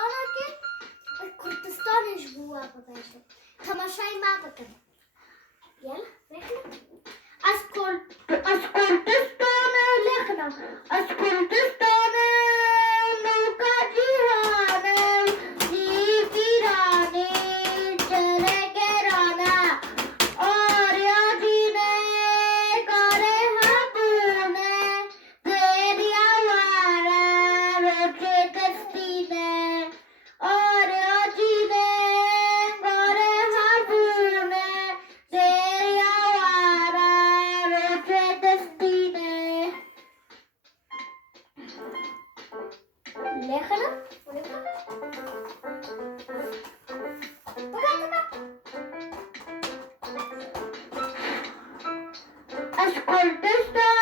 ایرانه که کردستانش بوا بگشت تماشای ما بکن یلا بخونم از کردستان لخنم از کردستان نوکا جیهانه ایرانی چره گرانه آریا جینه کاره همونه دریا واره روچه دستینه آریا جینه کاره همونه دریا واره روچه دستینه لخنم از کردستان